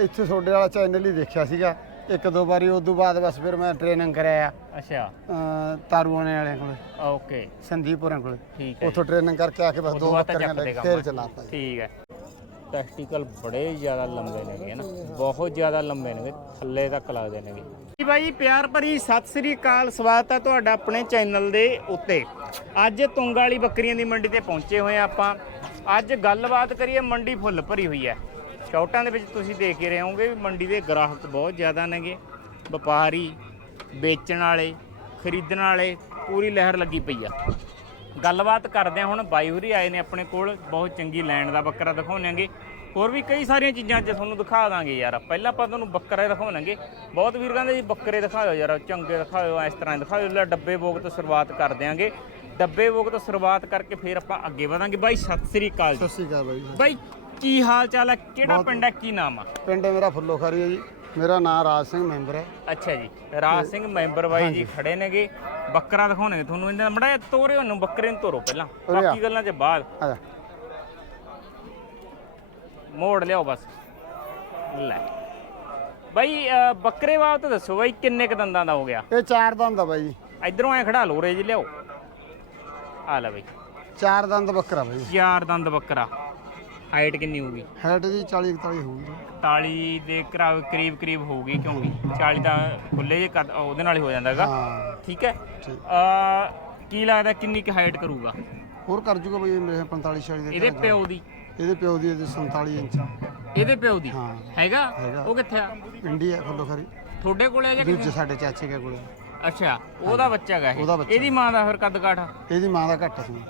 ਇੱਥੇ ਤੁਹਾਡੇ ਵਾਲਾ ਚੈਨਲ ਹੀ ਦੇਖਿਆ ਸੀਗਾ। ਇੱਕ ਦੋ ਵਾਰੀ ਉਸ ਤੋਂ ਬਾਅਦ ਬਸ ਫਿਰ ਮੈਂ ਟ੍ਰੇਨਿੰਗ ਕਰਿਆ ਅੱਛਾ। ਅ, ਤਾਰੂਆਣੇ ਵਾਲਿਆਂ ਕੋਲ। ਓਕੇ। ਸੰਦੀਪੁਰਾਂ ਕੋਲ। ਠੀਕ ਹੈ। ਉੱਥੋਂ ਟ੍ਰੇਨਿੰਗ ਕਰਕੇ ਆ ਕੇ ਬਸ ਉਦੋਂ ਦੋ ਬਾਅਦ ਤਾਂ ਬੱਕਰੀਆਂ ਜੱਟ ਲੈ ਦੇ ਕੇ ਕੰਮ ਫੇਰ ਆ। ਚਲਾਤਾ ਜੀ। ਠੀਕ ਹੈ। ਟੈਸਟੀਕਲ ਬੜੇ ਜ਼ਿਆਦਾ ਲੰਬੇ ਨੇਗੇ ਨਾ। ਬਹੁਤ ਜ਼ਿਆਦਾ ਲੰਬੇ ਨੇਗੇ। ਥੱਲੇ ਤੱਕ ਲੱਗਦੇ ਨੇਗੇ। ਜੀ ਬਾਈ ਪਿਆਰ ਭਰੀ ਸਤਿ ਸ੍ਰੀ ਅਕਾਲ। ਸਵਾਗਤ ਹੈ ਤੁਹਾਡਾ ਆਪਣੇ ਚੈਨਲ ਦੇ ਉੱਤੇ। ਅੱਜ ਤੁੰਗ ਵਾਲੀ ਬੱਕਰੀਆਂ ਦੀ ਮੰਡੀ ਤੇ ਪਹੁੰਚੇ ਹੋਏ ਆਪਾਂ। ਅੱਜ ਗੱਲਬਾਤ ਕਰੀਏ ਮੰਡੀ ਫੁੱਲ ਭਰੀ ਹੋਈ ਹੈ। ਸ਼ਾਰਟਾਂ ਦੇ ਵਿੱਚ ਤੁਸੀਂ ਦੇਖ ਹੀ ਰਹੇ ਹੋਵੋਗੇ ਵੀ ਮੰਡੀ ਦੇ ਗ੍ਰਾਹਕ ਬਹੁਤ ਜ਼ਿਆਦਾ ਨੇਗੇ। ਵਪਾਰੀ ਵੇਚਣ ਵਾਲੇ ਖਰੀਦਣ ਵਾਲੇ ਪੂਰੀ ਲਹਿਰ ਲੱਗੀ ਪਈ ਆ। ਗੱਲਬਾਤ ਕਰਦੇ ਹੁਣ ਬਾਈ ਹੋਰੀ ਆਏ ਨੇ ਆਪਣੇ ਕੋਲ ਬਹੁਤ ਚੰਗੀ ਲੈਂਡ ਦਾ ਬੱਕਰਾ ਦਿਖਾਉਣਾਂਗੇ। ਹੋਰ ਵੀ ਕਈ ਸਾਰੀਆਂ ਚੀਜ਼ਾਂ ਅੱਜ ਤੁਹਾਨੂੰ ਦਿਖਾ ਦਾਂਗੇ ਯਾਰ। ਪਹਿਲਾਂ ਆਪਾਂ ਤੁਹਾਨੂੰ ਬੱਕਰੇ ਦਿਖਾਉਣਾਂਗੇ। ਬਹੁਤ ਵੀਰ ਕਹਿੰਦੇ ਜੀ ਬੱਕਰੇ ਦਿਖਾਓ ਯਾਰ ਚੰਗੇ ਦਿਖਾਓ ਇਸ ਤਰ੍ਹਾਂ ਦਿਖਾਓ ਲੈ ਡੱਬੇ ਬੋਗ ਤੋਂ ਸ਼ੁਰੂਆਤ ਕਰ ਦਿਆਂਗੇ। ਡੱਬੇ ਬੋਗ ਤੋਂ ਸ਼ੁਰੂਆਤ ਕਰਕੇ ਫਿਰ ਆਪਾਂ ਅੱਗੇ ਵਧਾਂਗੇ। ਬਾਈ ਸਤਿ ਸ੍ਰੀ ਅਕਾਲ ਜੀ। ਸਤਿ ਸ਼੍ਰੀ ਅਕਾਲ ਬਾਈ ਬਾਈ ਕੀ ਹਾਲ ਚਾਲ ਹੈ? ਕਿਹੜਾ ਪਿੰਡ ਹੈ? ਕੀ ਨਾਮ ਆ? ਪਿੰਡ ਮੇਰਾ ਫੁੱਲੋ ਖਾਰੀ ਹੈ ਜੀ। ਮੇਰਾ ਨਾਮ ਰਾਜ ਸਿੰਘ ਮੈਂਬਰ ਹੈ। ਅੱਛਾ ਜੀ। ਰਾਜ ਸਿੰਘ ਮੈਂਬਰ ਬਾਈ ਜੀ ਖੜੇ ਨੇਗੇ। ਬੱਕਰਾ ਦਿਖਾਉਣਗੇ ਤੁਹਾਨੂੰ। ਇਹਨਾਂ ਮੜਾ ਤੋਰੇ ਉਹਨੂੰ ਬੱਕਰੇ ਨੂੰ ਤੋਰੋ ਪਹਿਲਾਂ। ਬਾਕੀ ਗੱਲਾਂ 'ਚ ਬਾਅਦ। ਮੋੜ ਲਿਆਓ ਬਸ। ਲੈ। ਬਾਈ ਬੱਕਰੇ ਬਾਬਤ ਦੱਸੋ ਬਾਈ ਕਿੰਨੇ ਕ ਦੰਦਾਂ ਦਾ ਹੋ ਗਿਆ? ਇਹ ਚਾਰ ਦੰਦ ਆ ਬਾਈ ਇਧਰੋਂ ਐ ਖੜਾ ਲੋ ਰੇ ਜੀ ਲਿਆਓ। ਆ ਲੈ ਬਾਈ। ਚਾਰ ਦੰਦ ਬੱਕਰਾ ਬਾਈ ਚਾਰ ਦੰਦ ਬੱਕਰਾ। ਹਾਈਟ ਕਿੰਨੀ ਹੋਊਗੀ? ਹਾਈਟ ਦੀ 40 41 ਹੋਊਗੀ ਜੀ। 40 ਦੇ ਕਰਾ- ਕਰੀਬ ਕਰੀਬ ਹੋਊਗੀ ਕਿਉਂਕਿ 40 ਤਾਂ ਖੁੱਲੇ ਜੇ ਕੱਦ ਉਹਦੇ ਨਾਲ ਹੀ ਹੋ ਜਾਂਦਾਗਾ। ਹਾਂ। ਠੀਕ ਹੈ? ਠੀਕ। ਆ ਕੀ ਲੱਗਦਾ ਕਿੰਨੀ ਕੁ ਹਾਈਟ ਕਰੂਗਾ? ਹੋਰ ਕਰ ਜੂਗਾ ਬਾਈ ਇਹ ਮੇਰੇ 45 46 ਦੇ ਇਹਦੇ ਘਰ ਦਾ। ਪਿਓ ਦੀ? ਇਹਦੇ ਪਿਓ ਦੀ ਇਹਦੀ 47 ਇੰਚ। ਇਹਦੇ ਪਿਓ ਦੀ? ਹਾਂ। ਹੈਗਾ? ਹੈਗਾ। ਉਹ ਕਿੱਥੇ ਆ? ਪਿੰਡੀ ਹੈ ਫੁੱਲੋ ਖਾਰੀ। ਤੁਹਾਡੇ ਕੋਲੇ ਆ ਜਾਂ ਦੂਜੇ ਸਾਡੇ ਚਾਚੇ ਕੇ ਕੋਲੇ। ਅੱਛਾ ਉਹਦਾ ਬੱਚਾ ਹੈਗਾ ਇਹ। ਉਹਦਾ ਬੱਚਾ। ਇਹਦੀ ਮਾਂ ਦਾ ਫਿਰ ਕੱਦ ਕਾਠ ਇਹਦੀ ਮਾਂ ਦਾ ਘੱਟ ਸੀ।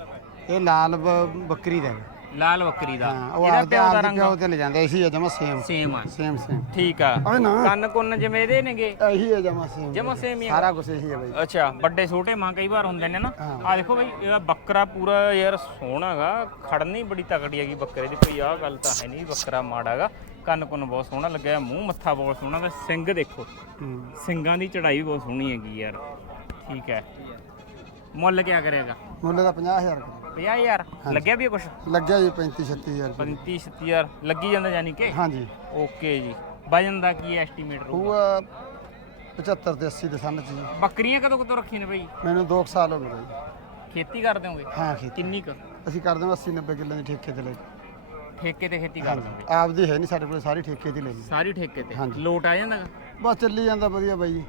ਇਹ ਲਾਲ ਬ- ਬੱਕਰੀ ਦਾ ਹੈ। ਲਾਲ ਬੱਕਰੀ ਦਾ। ਹਾਂ ਉਹ ਇਹਦਾ ਆਪਦੇ ਪਿਓ ਦਾ ਆਪਦੇ ਰੰਗ ਪਿਓ ਤੇ ਲੈ ਜਾਂਦੇ ਇਸੀ ਹੈ ਜਮਾ ਸੇਮ ਸੇਮ ਆ। ਸੇਮ ਸੇਮ ਠੀਕ ਆ। ਓਏ ਨਾ। ਕੰਨ ਕੁੰਨ ਜਿਵੇਂ ਇਹਦੇ ਨੇਗੇ? ਇਹੀ ਹੈ ਜਮਾ ਸੇਮ ਜਮਾਂ same ਹੀ ਆ। ਸਾਰਾ ਕੁਝ ਇਹੀ ਹੈ ਬਾਈ। ਅੱਛਾ ਵੱਡੇ ਛੋਟੇ ਮਾਂ ਕਈ ਵਾਰ ਹੁੰਦੇ ਨੇ ਨਾ। ਹਾਂ। ਆ ਦੇਖੋ ਬਈ ਇਹਦਾ ਬੱਕਰਾ ਪੂਰਾ ਯਾਰ ਸੋਹਣਾਗਾ ਖੜਨੀ ਬੜੀ ਤਕੜੀ ਹੈਗੀ ਬੱਕਰੇ ਦੀ। ਕੋਈ ਆਹ ਗੱਲ ਤਾਂ ਹੈ ਨਹੀਂ ਬੱਕਰਾ ਮਾੜਾਗਾ ਕੰਨ ਕੁੰਨ ਬਹੁਤ ਸੋਹਣਾ ਲੱਗਿਆ ਮੂੰਹ ਮੱਥਾ ਬਹੁਤ ਸੋਹਣਾ ਤੇ ਸਿੰਘ ਦੇਖੋ। ਹੂੰ। ਸਿੰਘਾਂ ਦੀ ਚੜਾਈ ਵੀ ਬਹੁਤ ਸੋਹਣੀ ਹੈਗੀ ਯਾਰ। ਠੀਕ ਹੈ। ਮੁੱਲ ਕਿਆ ਕਰੇਗਾ? ਮੁੱਲ ਦਾ 50000 ਰੁਪਏ। 50000 ਲੱਗਿਆ ਵੀ ਕੁਛ? ਲੱਗਿਆ ਜੀ 35 36000 ਰੁਪਏ। 35 36000 ਲੱਗੀ ਜਾਂਦਾ ਯਾਨੀ ਕਿ? ਹਾਂਜੀ। ਓਕੇ ਜੀ। ਵਜਨ ਦਾ ਕੀ ਐਸਟੀਮੇਟ ਰਹੂਗਾ? ਉਹ 75 ਤੇ 80 ਦੇ ਸੰਨ ਚ ਜੀ। ਬੱਕਰੀਆਂ ਕਦੋਂ ਕਦੋਂ ਰੱਖੀਆਂ ਨੇ ਬਈ? ਮੈਨੂੰ 2 ਸਾਲ ਹੋ ਗਏ ਬਾਈ। ਖੇਤੀ ਕਰਦੇ ਹੋਗੇ? ਹਾਂ ਖੇਤੀ। ਕਿੰਨੀ ਕੁ? ਅਸੀਂ ਕਰਦੇ ਹਾਂ 80 90 ਕਿੱਲੇ ਦੀ ਠੇਕੇ ਤੇ ਲੈ ਕੇ। ਠੇਕੇ ਤੇ ਖੇਤੀ ਕਰਦੇ ਹੋਗੇ? ਆਪਦੀ ਹੈ ਨਹੀਂ ਸਾਡੇ ਕੋਲ ਸਾਰੀ ਠੇਕੇ ਤੇ ਲੈ ਲਈ ਸਾਰੀ ਠੇਕੇ ਤੇ? ਹਾਂਜੀ। ਲੋਟ ਆ ਜਾਂਦਾ ਗਾ? ਬਸ ਚੱਲੀ ਜਾਂਦਾ ਵਧੀਆ ਬਾਈ। ਜੀ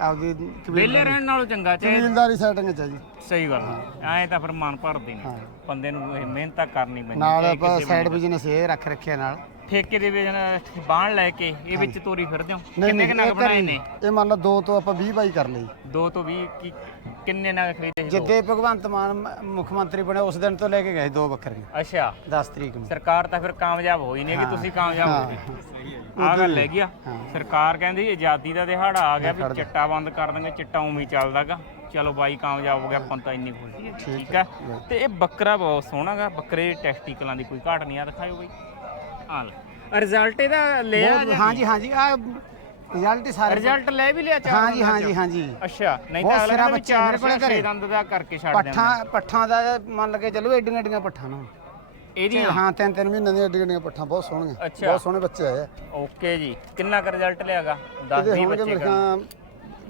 ਆਪਦੀ ਵਿਹਲੇ ਰਹਿਣ ਨਾਲੋਂ ਚੰਗਾ ਚਾਹੇ ਕਬੀਲਦਾਰੀ ਸੈਟਿੰਗ ਚ ਆ ਜੀ। ਸਹੀ ਗੱਲ ਐ ਤਾਂ ਫਿਰ ਮਨ ਭਰਦੇ ਨੇ ਹਾਂ। ਬੰਦੇ ਨੂੰ ਇਹ ਮਿਹਨਤ ਤਾਂ ਕਰਨੀ ਪੈਂਦੀ ਨਾਲ ਚਾਹੇ ਆਪਾਂ ਕਿਸੇ ਸਾਈਡ ਬਿਜ਼ਨਸ ਇਹ ਰੱਖ ਰੱਖਿਆ ਨਾਲ। ਠੇਕੇ ਦੇ ਵਿੱਚ ਬਾਣ ਲੈ ਕੇ ਇਹ ਵਿੱਚ ਤੋਰੀ ਫਿਰਦੇ ਹੋ? ਕਿੰਨੇ ਕਿੰਨਾ ਇਹ ਬਣਾਏ ਨੇ? ਇਹ ਮੰਨ ਲਾ ਦੋ ਤੋਂ ਆਪਾਂ 20 ਬਾਈ ਕਰ ਲਈ। ਦੋ ਤੋਂ 20 ਕੀ ਕਿੰਨੇ ਨਾਲ ਖਰੀਦੇ ਸੀ ਦੋ? ਜਿੱਦੇ ਭਗਵੰਤ ਮਾਨ ਮ- ਮੁੱਖ ਮੰਤਰੀ ਬਣੇ ਉਸ ਦਿਨ ਤੋਂ ਲੈ ਕੇ ਗਏ ਦੋ ਬੱਕਰੀਆਂ। ਅੱਛਾ। 10 ਤਰੀਕ ਨੂੰ। ਸਰਕਾਰ ਤਾਂ ਫਿਰ ਕਾਮਯਾਬ ਹੋਈ ਨਹੀਂ ਕਿ ਤੁਸੀਂ ਕਾਮਯਾਬ ਹੋ ਗਏ। ਆ ਗੱਲ ਹੈਗੀ ਆ। ਸਰਕਾਰ ਕਹਿੰਦੀ ਆਜ਼ਾਦੀ ਦਾ ਦਿਹਾੜਾ ਆ ਗਿਆ ਵੀ ਚਿੱਟਾ ਬੰਦ ਕਰ ਦਾਂਗੇ ਚਿੱਟਾ ਉਵੇਂ ਹੀ ਚੱਲਦਾਗਾ ਚਲੋ ਬਾਈ ਕਾਮਯਾਬ ਹੋ ਗਿਆ ਆਪਾਂ ਤਾਂ ਇੰਨੀ ਖੁਸ਼ੀ ਹੈ। ਠੀਕ ਹੈ। ਤੇ ਇਹ ਬੱਕਰਾ ਬਹੁਤ ਸੋਹਣਾਗਾ ਬੱਕਰੇ ਟੈਸਟੀਕਲਾਂ ਦੀ ਕੋਈ ਘਾਟ ਨਹੀਂ ਆ ਦਿਖਾਇਓ ਬਾਈ। ਆ ਲੈ। ਰਿਜ਼ਲਟ ਇਹਦਾ ਲਿਆ ਹਾਂਜੀ ਹਾਂਜੀ ਆ ਰਿਜ਼ਲਟ ਸਾਰੇ ਰਿਜ਼ਲਟ ਲੈ ਵੀ ਲਿਆ ਚਾਰ ਹਾਂਜੀ ਹਾਂਜੀ? ਹਾਂਜੀ। ਅੱਛਾ ਨਹੀਂ ਤਾਂ ਅਗਲਾ ਬੱਚੇ ਚਾਰ ਮੇਰੇ ਕੋਲੇ ਘਰੇ। ਦੰਦ ਦਾ ਕਰਕੇ ਛੱਡ ਦਿੰਦਾ। ਪੱਠਾਂ ਪੱਠਾਂ ਦਾ ਮੰਨ ਲਗੇ ਚਲੋ ਏਡੀਆਂ ਏਡੀਆਂ ਪੱਠਾਂ ਨਾ। ਇਹਦੀ ਹਾਂ। ਤਿੰਨ ਤਿੰਨ ਮਹੀਨੇ ਦੀਆਂ ਏਡੀਆਂ ਏਡੀਆਂ ਪੱਠਾਂ ਬਹੁਤ ਸੋਹਣੀਆਂ। ਅੱਛਾ। ਬਹੁਤ ਸੋਹਣੇ ਬੱਚੇ ਆਏ ਆ। ਓਕੇ ਜੀ। ਕਿੰਨਾ ਕੁ ਰਿਜ਼ਲਟ ਲਿਆਗਾ? 10 ਇਹਦੇ 20 ਹੋਣਗੇ ਬੱਚੇ ਮੇਰੇ ਕਰ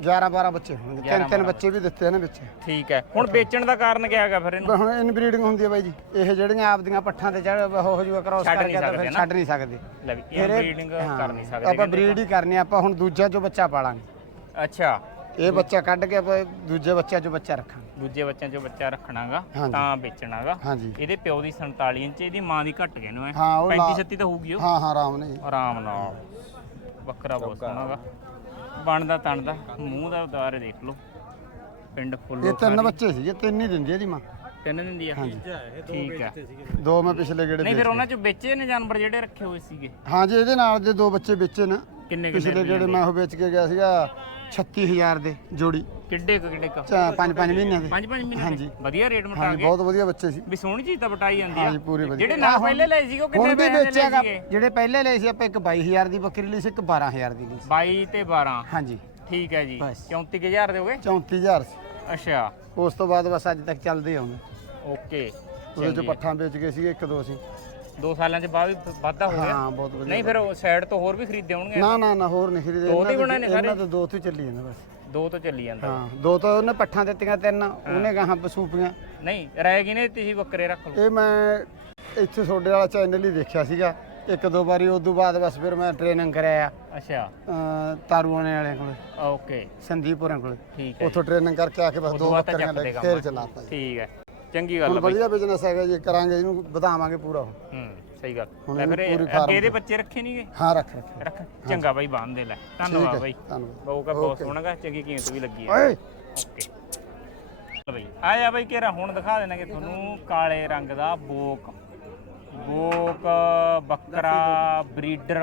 11 12 ਬੱਚੇ ਹੋਣਗੇ। ਤਿੰਨ ਤਿੰਨ ਬੱਚੇ ਵੀ ਦਿੱਤੇ ਨੇ ਵਿੱਚ। ਠੀਕ ਹੈ। ਹੁਣ ਵੇਚਣ ਦਾ ਕਾਰਨ ਕੀ ਹੈਗਾ ਫਿਰ ਇਹਨੂੰ? ਹੁਣ ਇਨਬਰੀਡਿੰਗ ਹੁੰਦੀ ਹੈ ਬਾਈ ਜੀ। ਇਹ ਜਿਹੜੀਆਂ ਆਪਦੀਆਂ ਪੱਠਾਂ ਤੇ ਚੜ ਹੋ ਜੂਗਾ ਕ੍ਰਾਸ ਛੱਡ ਕਰਕੇ ਨਹੀਂ ਤਾਂ ਸਕਦੇ ਫਿਰ ਨਾ। ਛੱਡ ਨਹੀਂ ਸਕਦੇ। ਲੈ ਵੀ ਇਹ ਬਰੀਡਿੰਗ ਕਰ ਨਹੀਂ ਸਕਦੇ ਆਪਾਂ ਕਹਿੰਦੇ। ਬਰੀਡ ਹੀ ਕਰਨੀ ਆ, ਆਪਾਂ ਹੁਣ ਦੂਜਾ ਚੋਂ ਬੱਚਾ ਪਾਲਾਂਗੇ। ਅੱਛਾ। ਇਹ ਬੱਚਾ ਕੱਢ ਕੇ ਆਪਾਂ ਦੂਜੇ ਬੱਚਿਆਂ ਚੋਂ ਬੱਚਾ ਰੱਖਾਂਗੇ। ਦੂਜੇ ਬੱਚਿਆਂ ਚੋਂ ਬੱਚਾ ਰੱਖਣਾਗਾ ਹਾਂਜੀ। ਤਾਂ ਵੇਚਣਾਗਾ। ਹਾਂਜੀ। ਇਹਦੇ ਪਿਓ ਦੀ 47 ਇੰਚ ਇਹਦੀ ਮਾਂ ਦੀ ਘੱਟ ਗਏ ਨੂੰ ਹਾਂ, ਉਹ 35 ਲਾ- 36 ਤਾਂ ਹੋਊਗੀ ਉਹ। ਹਾਂ ਹਾਂ ਆਰਾਮ ਨੇ ਜੀ ਆਰਾਮ ਨਾਲ। ਬੱਕਰਾ ਬਹੁਤ ਸੋਹਣਾਗਾ। ਬਣਦਾ ਤਣਦਾ ਮੂੰਹ ਦਾ ਉਦਾਰੇ ਦੇਖ ਲਓ। ਪਿੰਡ ਫੁੱਲੋ ਇਹ ਤਿੰਨ ਬੱਚੇ ਸੀ ਇਹ ਤਿੰਨ ਹੀ ਦਿੰਦੀ ਇਹਦੀ ਮਾਂ। ਤਿੰਨ ਦਿੰਦੀ ਆ? ਠੀਕ ਆ ਦੋ ਮੈਂ ਪਿਛਲੇ ਗੇੜੇ ਨਹੀਂ ਫਿਰ ਉਹਨਾਂ ਚੋਂ ਵੇਚੇ ਨੇ ਜਾਨਵਰ ਜਿਹੜੇ ਰੱਖੇ ਹੋਏ ਸੀਗੇ? ਹਾਂ ਜੀ ਇਹਦੇ ਨਾਲ ਦੇ ਦੋ ਬੱਚੇ ਵੇਚੇ ਨਾ। ਕਿੰਨੇ ਪਿਛਲੇ ਕਿੰਨੇ ਗੇੜੇ ਮੈਂ ਉਹ ਵੇਚ ਕੇ ਗਿਆ ਸੀਗਾ। 36000 ਦੇ ਜੋੜੀ। ਕਿੱਡੇ ਕੁ ਕਿੱਡੇ ਕੁ? ਚਾ- ਪੰਜ ਪੰਜ ਮਹੀਨਿਆਂ ਦੇ। ਪੰਜ ਪੰਜ ਮਹੀਨੇ ਹਾਂਜੀ। ਦੇ? ਵਧੀਆ ਰੇਟ ਮਟਾ ਹਾਂਜੀ ਗਏ ਬਹੁਤ ਵਧੀਆ ਬੱਚੇ ਸੀ। ਵੀ ਸੋਹਣੀ ਚੀਜ਼ ਤਾਂ ਬਟਾਈ ਜਾਂਦੀ ਆ। ਹਾਂਜੀ ਪੂਰੇ ਵਧੀਆ। ਜਿਹੜੇ ਨਾ ਪਹਿਲੇ ਲਏ ਸੀਗੇ ਉਹ ਕਿੰਨੇ ਵੀ ਪੈਸੇ ਸੀਗੇ? ਜਿਹੜੇ ਪਹਿਲੇ ਲਏ ਸੀ ਆਪਾਂ ਇੱਕ 22000 ਦੀ ਬੱਕਰੀ ਲਈ ਸੀ ਇੱਕ 12000 ਦੀ ਲਈ ਸੀ। 22 ਤੇ 12 ਹਾਂਜੀ। ਠੀਕ ਹੈ ਜੀ। ਬਸ। 34000 ਦੇ ਹੋਗੇ 34000 ਸੀ। ਅੱਛਾ। ਉਸ ਤੋਂ ਬਾਅਦ ਬਸ ਅੱਜ ਤੱਕ ਚੱਲਦੇ ਆਉਂਦੇ। ਓਕੇ। ਉਹਦੇ ਚ ਪੱਠਾਂ ਵੇਚ ਗਏ ਸੀਗੇ ਇੱਕ ਦੋ ਸੀ 2 ਸਾਲਾਂ ਚ ਬਾਅਦ ਵੀ ਵਾਧਾ ਹੋ ਗਿਆ। ਹਾਂ ਬਹੁਤ ਵਧੀਆ ਨਹੀਂ ਫਿਰ ਉਹ ਸਾਈਡ ਤੋਂ ਹੋਰ ਵੀ ਖਰੀਦੇ ਹੋਣਗੇ? ਨਾ ਨਾ ਨਾ ਹੋਰ ਨਹੀਂ ਖਰੀਦੇ। ਦੋ ਤੇ ਬਣਾਏ ਨੇ ਸਾਰੇ? ਇਹਨਾਂ ਤੋਂ ਦੋ ਤੋਂ ਚੱਲੀ ਜਾਂਦਾ ਬਸ। ਦੋ ਤੋਂ ਚੱਲੀ ਜਾਂਦਾ। ਹਾਂ ਦੋ ਤਾਂ ਉਹਨੇ ਪੱਠਾਂ ਦਿੱਤੀਆਂ ਤਿੰਨ। ਉਹਨੇ ਗਾਹਾਂ ਪਸੂਪੀਆਂ ਨਹੀਂ ਰਹਿ ਗਏ ਨੇ ਤੁਸੀਂ ਬੱਕਰੇ ਰੱਖ ਲਓ। ਇਹ ਮੈਂ ਇੱਥੇ ਤੁਹਾਡੇ ਵਾਲਾ ਚੈਨਲ ਹੀ ਦੇਖਿਆ ਸੀਗਾ। ਇੱਕ ਦੋ ਵਾਰੀ ਉਸ ਤੋਂ ਬਾਅਦ ਬਸ ਫਿਰ ਮੈਂ ਟ੍ਰੇਨਿੰਗ ਕਰਿਆ ਅੱਛਾ। ਤਾਰੂਆਣੇ ਵਾਲਿਆਂ ਕੋਲ। ਓਕੇ। ਸੰਦੀਪੁਰਾਂ ਕੋਲ। ਠੀਕ ਹੈ ਉੱਥੋਂ ਟ੍ਰੇਨਿੰਗ ਕਰਕੇ ਆ ਕੇ ਬਸ ਦੋ ਬੱਕਰੀਆਂ ਲੈ ਕੇ ਫੇਰ ਚਲਾਤਾ ਠੀਕ ਹੈ। ਚੰਗੀ ਗੱਲ ਹੁਣ ਆ ਬਾਈ। ਵਧੀਆ ਬਿਜ਼ਨਸ ਹੈਗਾ ਜੀ ਕਰਾਂਗੇ ਇਹਨੂੰ ਵਧਾਵਾਂਗੇ ਪੂਰਾ ਹੁਣ। ਹੂੰ ਸਹੀ ਗੱਲ। ਹੁਣ ਲੈ ਫਿਰ ਇਹਨੂੰ ਇਹ- ਪੂਰੀ ਅੱਗੇ farm ਬੱਚੇ ਰੱਖੇ ਨਹੀਂਗੇ ਹਾਂ ਰੱਖ ਰੱਖ। ਰੱਖ। ਚੰਗਾ ਬਾਈ ਬੰਨ ਦੇ ਲੈ। ਧੰਨਵਾਦ ਬਾਈ। ਧੰਨਵਾਦ। ਬਹੁ ਬਹੁਤ Okay. ਸੋਹਣਾਗਾ ਚੰਗੀ ਕੀਮਤ ਵੀ ਲੱਗੀ ਹੈ ਓਏ! ਓਕੇ। ਬਈ ਆਇਆ ਬਈ ਕੇਰਾ ਹੁਣ ਦਿਖਾ ਦੇਣਗੇ ਤੁਹਾਨੂੰ ਕਾਲੇ ਰੰਗ ਦਾ ਬੋਕ। ਬੋਕ ਬੱਕਰਾ ਬਰੀਡਰ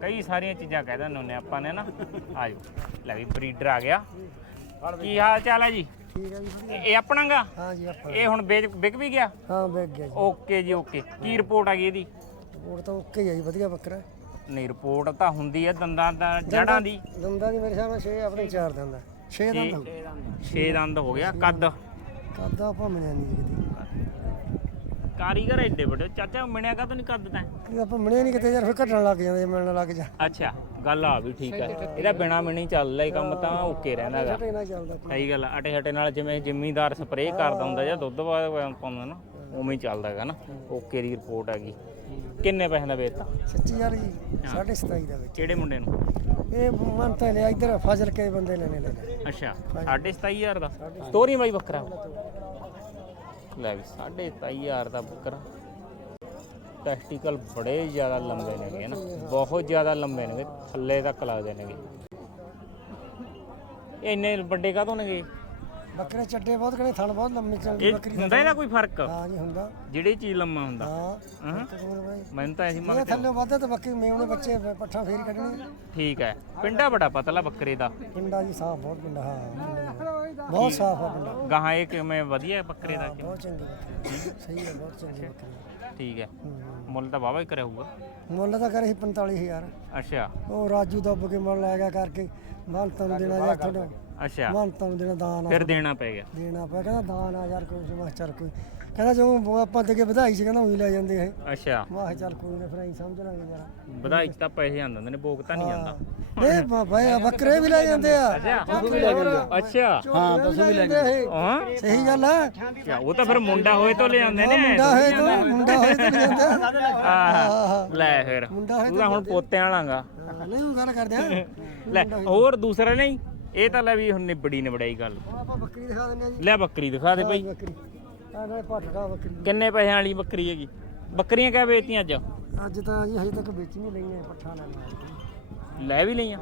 ਕਈ ਸਾਰੀਆਂ ਚੀਜ਼ਾਂ ਕਹਿ ਦਿੰਦੇ ਹੁੰਦੇ ਆਪਾਂ ਨੇ ਨਾ। ਆਜੋ। ਲੈ ਵੀ ਬਰੀਡਰ ਆ ਗਿਆ। ਕੀ ਹਾਲ ਚਾਲ ਹੈ ਜੀ? ਠੀਕ ਹੈ ਜੀ ਇਹ ਆਪਣਾਗਾ? ਹਾਂ ਜੀ ਆਪਾਂ ਇਹ ਹੁਣ ਵੇਚ ਵਿਕ ਵੀ ਗਿਆ? ਹਾਂ ਵੇਖ ਗਿਆ ਜੀ। ਓਕੇ ਜੀ ਓਕੇ। ਕੀ ਰਿਪੋਰਟ ਆ ਗਈ ਇਹਦੀ? ਉਹ ਤਾਂ ਓਕੇ ਹੀ ਆ ਜੀ ਵਧੀਆ ਬੱਕਰਾ। ਨਹੀਂ ਰਿਪੋਰਟ ਤਾਂ ਹੁੰਦੀ ਹੈ ਦੰਦਾਂ ਦਾ ਜੜਾਂ ਦੀ। ਦੰਦਾਂ ਦੀ ਮੇਰੇ ਹਿਸਾਬ ਨਾਲ 6 ਆਪਣੇ 4 ਦੰਦ ਆ। 6 ਦੰਦ ਹੋਊ। 6 ਦੰਦ ਹੋ ਗਿਆ ਕੱਦ। ਕੱਦ ਆਪਾਂ ਮਿਲਿਆ ਨਹੀਂ ਜੀ ਕਾਰੀਗਰ ਐਡੇ ਵੱਡੇ ਚਾਚਾ ਮਿਣਿਆ ਕਾ ਨਹੀਂ ਕੱਦ ਤੈਂ? ਕਿ ਆਪਾਂ ਮਿਲਿਆ ਨਹੀਂ ਕਿਤੇ ਯਾਰ ਫਿਰ ਘਟਣ ਲੱਗ ਜਾਂਦੇ ਮਿਲਣ ਲੱਗ ਜਾ। ਅੱਛਾ ਗੱਲ ਆ ਵੀ ਠੀਕ ਹੈ ਇਹਦਾ ਬਿਨਾ ਮਿਣੀ ਚੱਲਦਾ ਹੀ ਕੰਮ ਤਾਂ ਓਕੇ ਰਹਿੰਦਾ ਹੈਗਾ। ਘਟੇ ਨਾ ਚੱਲਦਾ ਸਹੀ ਗੱਲ ਆ, ਅਟੇ ਹਟੇ ਨਾਲ ਜਿਵੇਂ ਜ਼ਿਮੀਂਦਾਰ ਸਪਰੇਅ ਕਰਦਾ ਹੁੰਦਾ ਜਾਂ ਦੁੱਧ ਬਾਅਦ ਪਾਉਂਦਾ ਨਾ ਉਵੇਂ ਹੀ ਚੱਲਦਾ ਹੈਗਾ ਨਾ। ਓਕੇ ਦੀ ਰਿਪੋਰਟ ਹੈਗੀ। ਕਿੰਨੇ ਪੈਸੇ ਦਾ ਵੇਚਤਾ? ਸੱਚੀ ਯਾਰ ਜੀ 27.5 ਦਾ ਵਿੱਚ ਕਿਹੜੇ ਮੁੰਡੇ ਨੂੰ? ਇਹ ਮਨ ਤਾਂ ਲਿਆ ਇੱਧਰ ਫਜ਼ਲ ਕੇ ਬੰਦੇ ਲੈ ਲੈ ਅੱਛਾ 27500 ਦਾ। ਸਟੋਰੀ ਬਾਈ ਬੱਕਰਾ ਲੈ ਵੀ 27500 ਦਾ ਬੱਕਰਾ ਟੈਸਟੀਕਲ ਬੜੇ ਜ਼ਿਆਦਾ ਲੰਬੇ ਨੇਗੇ ਨਾ ਬਹੁਤ ਜ਼ਿਆਦਾ ਲੰਬੇ ਨੇਗੇ ਥੱਲੇ ਤੱਕ ਲੱਗਦੇ ਨੇਗੇ। ਇੰਨੇ ਵੱਡੇ ਕਾਹਤੋਂ ਨੇਗੇ? ਬੱਕਰੇ ਚੱਡੇ ਬਹੁਤ ਕਣੇ ਥਣ ਬਹੁਤ ਲੰਮੇ ਚੱਲਦੀ ਇਹ ਬੱਕਰੀ ਹੁੰਦਾ ਇਹਦਾ ਕੋਈ ਫ਼ਰਕ? ਹਾਂ ਜੀ ਹੁੰਦਾ। ਜਿਹੜੀ ਚੀਜ਼ ਲੰਮਾ ਹੁੰਦਾ। ਹਾਂ। ਹਾਂ। ਤਕਰੀਬਨ ਬਾਈ। ਮੈਨੂੰ ਤਾਂ ਐਸੀ ਇਹ ਮੰਗਦੇ ਥੱਲੇ ਵੱਧਦਾ ਤਾਂ ਬੱਕਰੀ ਮੇਵਣੇ ਬੱਚੇ ਪੱਠਾ ਫੇਰ ਕੱਢਣੀ। ਠੀਕ ਹੈ। ਪਿੰਡਾ ਬੜਾ ਪਤਲਾ ਬੱਕਰੇ ਦਾ। ਪਿੰਡਾ ਜੀ ਸਾਫ਼ ਬਹੁਤ ਪਿੰਡਾ ਹਾਂ। ਬਹੁਤ ਸਾਫ਼ ਆ ਪਿੰਡਾ ਗਾਹਾਂ ਇਹ ਕਿਵੇਂ ਵਧੀਆ ਹੈ ਬੱਕਰੇ ਦਾ ਬਹੁਤ ਚੰਗੀ ਬੱਕਰੀ ਸਹੀ ਹੈ ਬਹੁਤ ਚੰਗੀ ਬੱਕਰੀ ਠੀਕ ਹੈ। ਮੁੱਲ ਤਾਂ ਵਾਵਾ ਹੀ ਕਰਿਆ ਹੋਊਗਾ। ਮੁੱਲ ਤਾਂ ਕਰੇ ਸੀ 45000 ਅੱਛਾ। ਉਹ ਰਾਜੂ ਦੱਬ ਕੇ ਮੁੱਲ ਲੈ ਗਿਆ ਕਰਕੇ ਮਨ ਤਨ ਦੇਣਾ ਯਾਰ ਤੁਹਾਡਾ ਅੱਛਾ। ਮਨ ਤਨ ਦੇਣਾ ਦਾਨ ਆ। ਫਿਰ ਦੇਣਾ ਪੈ ਗਿਆ। ਦੇਣਾ ਪਿਆ ਕਹਿੰਦਾ ਦਾਨ ਆ ਯਾਰ ਕੋਈ ਮੈਂ ਚੱਲ ਕੋਈ। ਕਹਿੰਦਾ ਜੋ ਆਪਾਂ ਤੇ ਵਧਾਈ ਸੀ ਕਹਿੰਦਾ ਉਹੀ ਲੈ ਜਾਂਦੇ ਇਹ। ਅੱਛਾ। ਕਿਹਾ ਚੱਲ ਕੋਈ ਨਾ ਫਿਰ ਅਸੀਂ ਸਮਝ ਲਾਂਗੇ ਯਾਰ ਵਧਾਈ 'ਚ ਤਾਂ ਪੈਸੇ ਆਉਂਦੇ ਹੁੰਦੇ ਨੇ ਭੋਗ ਤਾਂ ਨਹੀਂ ਜਾਂਦਾ ਇਹ ਬ- ਬਈ ਬੱਕਰੇ ਵੀ ਲੈ ਜਾਂਦੇ ਆ। ਅੱਛਾ। ਹਾਂ ਪਸ਼ੂ ਵੀ ਲੈ ਜਾਂਦੇ ਹਾਂ। ਸਹੀ ਗੱਲ ਆ। ਕਿਆ ਉਹ ਤਾਂ ਫਿਰ ਮੁੰਡਾ ਹੋਏ ਤੋਂ ਲੈ ਆਉਂਦੇ ਨੇ ਮੁੰਡਾ ਹੋਏ ਤੋਂ ਮੁੰਡਾ ਹੋਏ ਤੋਂ ਲੈ ਜਾਂਦਾ ਆਹ, ਲੈ ਫਿਰ। ਤੂੰ ਹੁਣ ਪੋਤਿਆਂ ਵਾਲਾਂਗਾ ਨਹੀਂ ਉਹ ਗੱਲ ਕਰਦੇ ਆ। ਲੈ ਹੋਰ ਦੂਸਰਾ ਨਹੀਂ? ਇਹ ਤਾਂ ਲੈ ਵੀ ਹੁਣ ਨਿਬੜੀ ਨਿਬੜਾਈ ਗੱਲ। ਆਪਾਂ ਬੱਕਰੀ ਦਿਖਾ ਦਿੰਦੇ ਆ ਜੀ। ਲੈ ਬੱਕਰੀ ਦਿਖਾ ਦੇ ਭਾਈ ਬੱਕਰੀ। ਆ ਨਾਲੇ ਪੱਠਾ ਬੱਕਰੀ। ਕਿੰਨੇ ਪੈਸਿਆਂ ਵਾਲੀ ਬੱਕਰੀ ਹੈਗੀ? ਬੱਕਰੀਆਂ ਕਿਆ ਵੇਚਤੀਆਂ ਅੱਜ? ਅੱਜ ਤਾਂ ਜੀ ਹਜੇ ਤੱਕ ਵੇਚ ਨਹੀਂ ਲਈਆਂ ਪੱਠਾ ਲੈਣਾ ਲੈ ਵੀ ਲਈਆਂ?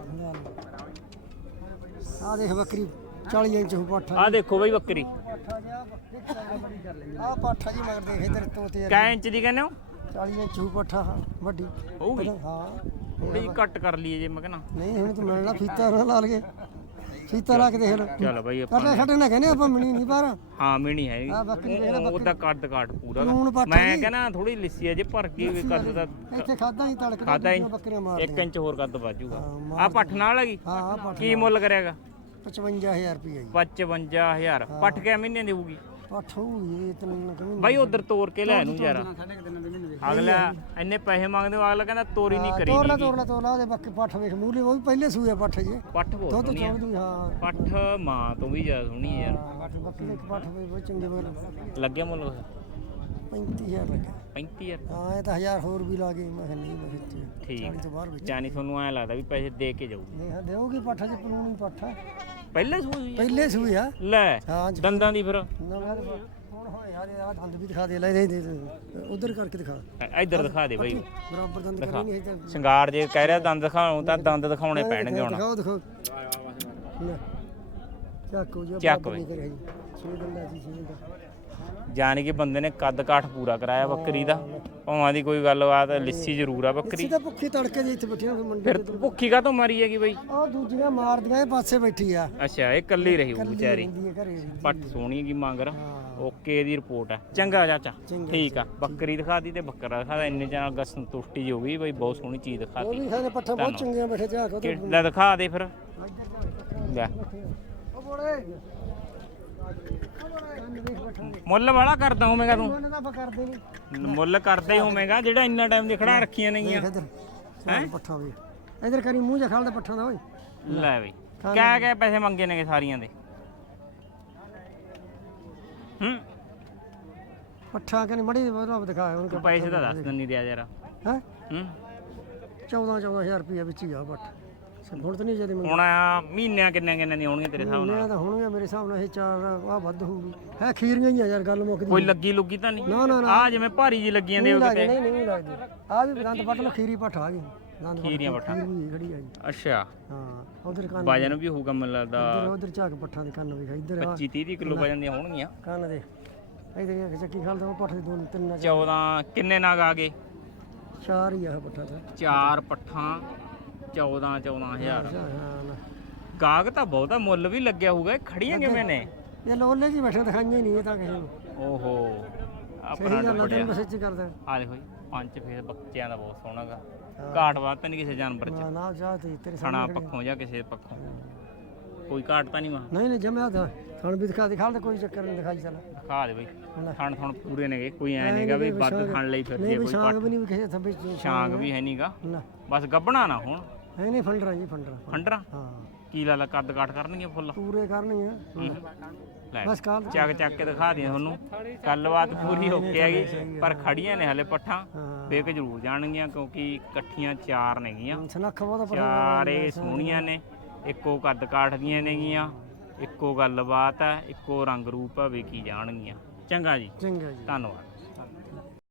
ਆ ਦੇਖ ਬੱਕਰੀ 40 ਇੰਚ ਹੋ ਪੱਠਾ ਆਹ ਦੇਖੋ ਬਈ ਬੱਕਰੀ। ਆ ਪੱਠਾ ਜੀ ਮਗਰ ਦੇਖ ਇਧਰ ਤੋਂ ਤੇ ਕੈ ਇੰਚ ਦੀ ਕਹਿੰਦੇ ਹੋ? 40 ਇੰਚ ਹੋ ਪੱਠਾ ਵੱਡੀ। ਹੋਊਗੀ? ਹਾਂ। ਥੋੜੀ ਘੱਟ ਕਰ ਲਈਏ ਜੇ ਮੈਂ ਕਹਿੰਦਾ। ਨਹੀਂ ਹੁਣ ਤੂੰ ਮਿਲਣਾ ਫੀਤਾ ਨਾ ਲਾ ਲਗੇ ਲਾ ਕੇ ਦੇਖ ਲਓ ਚੱਲ ਬਈ ਆਪਾਂ ਕੱਟੇ ਛੱਡੇ ਨਾ। ਕਹਿੰਦੇ ਆਪਾਂ ਮਿਣੀ ਨਹੀਂ ਪਰ ਹਾਂ ਮੀਣੀ ਹੈ ਆ ਬੱਕਰੀ ਦੇਖ ਲੈ ਉਹਦਾ ਕੱਦ ਕਾਟ ਪੂਰਾ। ਲੂਣ ਪੱਠਾ ਮੈਂ ਜੀ। ਕਹਿੰਦਾ ਥੋੜੀ ਲਿੱਸੀ ਹੈ ਜੇ ਭਰ ਕੇ ਵੀ ਕੱਦ ਦਾ ਇੱਥੇ ਖਾਦਾ ਹੀ ਤੜਕ ਖਾਦਾ ਹੀ। ਬੱਕਰੀਆਂ ਮਾਰ 1 ਇੰਚ ਹੋਰ ਕੱਦ ਵਾਜੂਗਾ। ਹਾਂ, ਆ ਪੱਠ ਨਾਲ ਹੈਗੀ ਹਾਂ ਆ ਪੱਠ ਕੀ ਮੁੱਲ ਕਰਿਆਗਾ? 55000 ਰੁਪਏ ਜੀ। 55000 ਪੱਠ ਕਿਆ ਮਹੀਨੇ ਦੀ ਹੋਊਗੀ? ਹੋਊਗੀ ਕਮੀ ਬਾਈ ਉਧਰ ਤੋਰ ਕੇ ਲੈ ਨੂੰ ਯਾਰ ਅਗਲਾ ਇੰਨੇ ਪੈਸੇ ਮੰਗਦੇ ਹੋ ਅਗਲਾ ਕਹਿੰਦਾ ਤੋਰੀ ਨਹੀਂ ਕਰੀ ਤੋੜ ਲੈ ਤੋੜ ਲੈ ਤੋੜ ਲੈ ਉਹਦੇ ਬੱਕੇ ਪੱਠ ਵੇਖ ਮੂਲੀ ਉਹ ਵੀ ਪਹਿਲੇ ਸੂਏ ਪੱਠ ਜੀ। ਪੱਠ ਬਹੁਤ ਦੁੱਧ ਸੋਹਣੀ ਆ। ਹਾਂ। ਪੱਠ ਮਾਂ ਤੋਂ ਵੀ ਜ਼ਿਆਦਾ ਸੋਹਣੀ ਹੈ ਯਾਰ। ਪੱਠ ਬੱਕੀ ਦੇ ਇੱਕ ਪੱਠ ਵੀ ਬਹੁਤ ਚੰਗੇ ਬੋਲ। ਲੱਗਿਆ ਮੁੱਲ 35000 ਲੱਗਿਆ 35000 ਹਾਂ ਇਹ ਤਾਂ 1000 ਹੋਰ ਵੀ ਲਾ ਗਏ ਮੈਂ ਕਿਹਾ ਨਹੀਂ ਮੈਂ ਖਿੱਚੀ ਠੀਕ 40 ਤੋਂ ਬਾਹਰ ਵਿੱਚ। ਜਾਨੀ ਤੁਹਾਨੂੰ ਐ ਲੱਗਦਾ ਵੀ ਪੈਸੇ ਦੇ ਕੇ ਜਾਊ ਦੇਖ ਦੇਉਗੀ ਪੱਠ ਚ ਪਲੂਣੀ ਪੱਠ ਆ। ਪਹਿਲੇ ਸੂਈ ਪਹਿਲੇ ਸੂਏ ਆ। ਲੈ ਹਾਂ ਜੀ। ਦੰਦਾਂ ਦੀ ਫਿਰ। ਨਵਾਂ ਦੇ ਹੁਣ ਹਾਂ ਯਾਰ ਇਹ ਦੰਦ ਵੀ ਦਿਖਾ ਦੇ ਲੈ ਦੇ ਦੇ ਉਧਰ ਕਰਕੇ ਦਿਖਾ। ਇ- ਇੱਧਰ ਦਿਖਾ ਦੇ ਬਾਈ। ਬਰਾਬਰ ਦੰਦ ਕਰੀ ਨਹੀਂ ਹੈ ਸ਼ਿੰਗਾਰ ਜੇ ਕਹਿ ਰਿਹਾ ਦੰਦ ਦਿਖਾਉਂ ਤਾਂ ਦੰਦ ਦਿਖਾਉਣੇ ਪੈਣਗੇ ਹੁਣ। ਦਿਖਾਓ ਦਿਖਾਓ। ਲੈ ਚੱਕੋ ਜੀ ਚੱਕ ਬਰਾਬਰ ਨਹੀਂ ਕਰਿਆ ਜੀ। ਛੇ ਦੰਦਾਂ ਸੀ ਛੇ ਦੰਦਾਂ। ਜਾਣੀ ਕਿ ਬੰਦੇ ਨੇ ਕੱਦ ਕਾਠ ਪੂਰਾ ਕਰਾਇਆ ਬੱਕਰੀ ਦਾ। ਭਾਵਾਂ ਦੀ ਕੋਈ ਗੱਲਬਾਤ ਲਿੱਸੀ ਜ਼ਰੂਰ ਆ ਬੱਕਰੀ। ਸਿੱਧਾ ਭੁੱਖੀ ਤੜਕੇ ਦੇ ਇੱਥੇ ਬੈਠੀਆਂ ਫਿਰ ਮੰਡੀ ਫਿਰ ਭੁੱਖੀ ਕਾ ਤੋਂ ਮਾਰੀ ਹੈਗੀ ਬਾਈ? ਉਹ ਦੂਜੀਆਂ ਮਾਰਦੀਆਂ ਇਹ ਪਾਸੇ ਬੈਠੀ ਆ। ਅੱਛਾ ਇਹ ਕੱਲੀ ਰਹੀ ਹੋਊ ਵਿਚਾਰੀ। ਰਹਿੰਦੀ ਹੈ ਘਰੇ ਰਹਿੰਦੀ। ਪੱਟ ਸੋਹਣੀ ਕੀ ਮੰਗ ਰ ਹਾਂ। ਓਕੇ ਦੀ ਰਿਪੋਰਟ ਹੈ ਚੰਗਾ ਚਾਚਾ। ਚੰਗਾ ਠੀਕ ਆ ਬੱਕਰੀ ਦਿਖਾਤੀ ਤੇ ਬੱਕਰਾ ਦਿਖਾਤਾ ਇੰਨੇ ਜਣਾ ਗਾ ਸੰਤੁਸ਼ਟੀ ਜੀ ਹੋ ਗਈ ਬਈ ਬਹੁਤ ਸੋਹਣੀ ਚੀਜ਼ ਉਹ ਦਿਖਾਤੀ ਵੀ ਪੱਠਾ ਬਹੁਤ ਚੰਗੀਆਂ ਬੈਠੇ ਜਾ ਕੇ ਲੈ ਦਿਖਾ ਦੇ ਫਿਰ। ਲੈ। ਉਹ ਬੋਲੇ। ਦੇਖ ਦੇ ਮੁੱਲ ਵਾਲਾ ਕਰਦਾ ਹੋਵੇਂਗਾ ਤੂੰ। ਉਹਨਾਂ ਦਾ ਆਪਾਂ ਕਰਦੇ ਨਹੀਂ ਮੁੱਲ ਕਰਦਾ ਹੀ ਹੋਵੇਂਗਾ ਜਿਹੜਾ ਇੰਨਾ ਟਾਈਮ ਦੇ ਖੜਾ ਰੱਖੀਆਂ ਨੇਗੀਆਂ। ਦੇਖ ਇਧਰ ਹੈ? ਪੱਠਾ ਵੀ ਇਧਰ ਕਰੀ ਮੂੰਹ ਜਿਹਾ ਖਾਲਦਾ ਪੱਠਾ ਦਾ ਓਏ। ਲੈ ਬਈ ਕਿਆ ਕਿਆ ਪੈਸੇ ਮੰਗੇ ਨੇਗੇ ਸਾਰੀਆਂ ਦੇ? ਹੂੰ? ਪੱਠਾ ਕਹਿੰਦੀ ਮੜੀ ਬਦਲਾ ਦਿਖਾਇਆ ਤੂੰ ਉਹਨੂੰ ਪੈਸੇ ਤਾਂ ਦੱਸ ਦਿੰਨੀ ਦਿਆ ਯਾਰ ਹੈ? ਹੂੰ? 14 14000 ਰੁਪਏ ਵਿੱਚ ਹੀ ਆ ਪੱਠ। ਹੁਣ ਤਾਂ ਨਹੀਂ ਜਦੇ ਮੰਗ ਹੁਣ ਆਹ ਮਹੀਨਿਆਂ ਕਿੰਨੇ ਕਿੰਨੇ ਦੀਆਂ ਹੋਣਗੀਆਂ ਤੇਰੇ ਹਿਸਾਬ ਨਾਲ? ਮੈਂ ਤਾਂ ਹੋਣਗੇ ਮੇਰੇ ਹਿਸਾਬ ਨਾਲ ਇਹ ਚਾਰ ਆ ਵੱਧ ਹੋਊਗੀ। ਹੈ ਖੀਰੀਆਂ ਹੀ ਆ ਯਾਰ ਗੱਲ ਮੁੱਕਦੀ ਕੋਈ ਲੱਗੀ ਲੁੱਗੀ ਤਾਂ ਨਹੀਂ? ਨਾ ਨਾ ਨਾ। ਆ ਜਿਵੇਂ ਭਾਰੀ ਜੀ ਲੱਗੀਆਂ ਨੇ ਨਹੀਂ ਉਹ ਲੱਗਦੀ ਕਿਤੇ ਨਹੀਂ ਨਹੀਂ ਲੱਗਦੀ। ਆ ਵੀ ਦੰਦ ਪੱਟ ਲੋ ਖੀਰੀ ਪੱਠ ਆ ਗਈ। ਦੰਦ ਖੀਰੀਆਂ ਪੱਠਾਂ। ਖੀਰ ਵੀ ਖੜੀ ਆ ਜੀ। ਅੱਛਾ। ਹਾਂ ਉਧਰ ਕੰਨ ਵਜਨ ਵੀ ਹੋਊਗਾ ਮੈਨੂੰ ਲੱਗਦਾ। ਉਧਰ ਝਾਕ ਪੱਠਾਂ ਦੇ ਕੰਨ ਵੀ ਖਾ ਇੱਧਰ ਆ। 25 30 ਕਿਲੋ ਵਜਨ ਦੀਆਂ ਹੋਣਗੀਆਂ। ਕੰਨ ਦੇ। ਇਧਰ ਇਹ ਚੱਕੀ ਖਾਲਦਾ ਉਹ ਪੱਠ ਦੇ ਦੋ ਤਿੰਨ 14 ਕਿੰਨੇ ਨਾਗ ਆ ਗਏ? ਚਾਰ ਹੀ ਆ ਇਹ ਪੱਠਾ ਚਾਰ ਪੱਠਾਂ। 14 14000 ਹਾਂ ਨਾ। ਗਾਹਕ ਤਾਂ ਬਹੁਤਾ ਮੁੱਲ ਵੀ ਲੱਗਿਆ ਹੋਊਗਾ ਇਹ ਖੜੀਆਂ ਕਿਵੇਂ ਨੇ? ਇਹ ਲੋਲੇ ਜੀ ਬੈਠੇ ਦਿਖਾਈਆਂ ਹੀ ਨਹੀਂ ਇਹ ਤਾਂ ਕਿਸੇ ਨੂੰ। ਓਹੋ ਆ ਸਹੀ ਗੱਲ ਆ ਸੱਚੀ ਕਰਦਾ। ਆ ਦੇਖੋ ਜੀ ਪੰਜ ਫੇਰ ਬੱਚਿਆਂ ਦਾ ਬਹੁਤ ਸੋਹਣਾਗਾ ਘਾਟ ਬਾਤ ਤਾਂ ਨਹੀਂ ਕਿਸੇ ਜਾਨਵਰ ਚ। ਨਾ ਨਾ ਜਾ ਤੇ ਤੇਰੇ ਥਣਾ ਸਾਹਮਣੇ ਪੱਖੋਂ ਜਾਂ ਕਿਸੇ ਪੱਖੋਂ। ਕੋਈ ਘਾਟ ਤਾਂ ਨਹੀਂ ਮਾ। ਨਹੀਂ ਨਹੀਂ ਜਮਿਆ ਤਾਂ। ਥਣ ਵੀ ਦਿਖਾ ਦਿਖਾ ਕੋਈ ਚੱਕਰ ਨਹੀਂ ਦਿਖਾਈ ਚੱਲ। ਦਿਖਾ ਦੇ ਬਈ। ਲੈ। ਥਣ ਥਣ ਪੂਰੇ ਨੇਗੇ ਕੋਈ ਐ ਨਹੀਂਗਾ ਵੀ ਵੱਧ ਥਣ ਲਈ ਫਿਰਦੀ ਨਹੀਂ ਹੈ ਵੀ ਕੋਈ ਸ਼ਾਂਗ ਵੀ ਨਹੀਂ ਕਿਸੇ ਥੱਬੇ ਸ਼ਾਂਗ ਵੀ ਹੈ ਨਹੀਂਗਾ ਨਾ। ਬਸ ਗੱਬਣਾ ਨਾ ਹੁਣ। ਨਹੀਂ ਨਹੀਂ ਫੰਡਰਾ ਜੀ ਫੰਡਰਾ। ਫੰਡਰਾ? ਹਾਂ। ਕੀ ਲਾ ਲਾ ਕੱਦ ਕਾਟ ਕਰਨਗੀਆਂ ਫੁੱਲ? ਪੂਰੇ ਕਰਨਗੇ ਲੈ ਬਸ ਕਾਲ ਚੱਕ ਚੱਕ ਕੇ ਦਿਖਾ ਦਿਆਂ ਤੁਹਾਨੂੰ। ਗੱਲਬਾਤ ਪੂਰੀ ਹੋ ਕੇ ਹੈਗੀ ਪਰ ਖੜੀਆਂ ਨੇ ਹਲੇ ਪੱਠਾਂ। ਵੇਖ ਜ਼ਰੂਰ ਜਾਣਗੀਆਂ ਕਿਉਂਕਿ ਇਕੱਠੀਆਂ ਚਾਰ ਨੇਗੀਆਂ। ਸਨੱਖ ਬਹੁਤ ਚਾਰੇ ਸੋਹਣੀਆਂ ਨੇ। ਇੱਕੋ ਕੱਦ ਕਾਠ ਦੀਆਂ ਨੇਗੀਆਂ ਇੱਕੋ ਗੱਲਬਾਤ ਹੈ ਇੱਕੋ ਰੰਗ ਰੂਪ ਹੈ ਵੇਖੀ ਜਾਣਗੀਆਂ। ਚੰਗਾ ਜੀ। ਚੰਗਾ ਜੀ। ਧੰਨਵਾਦ।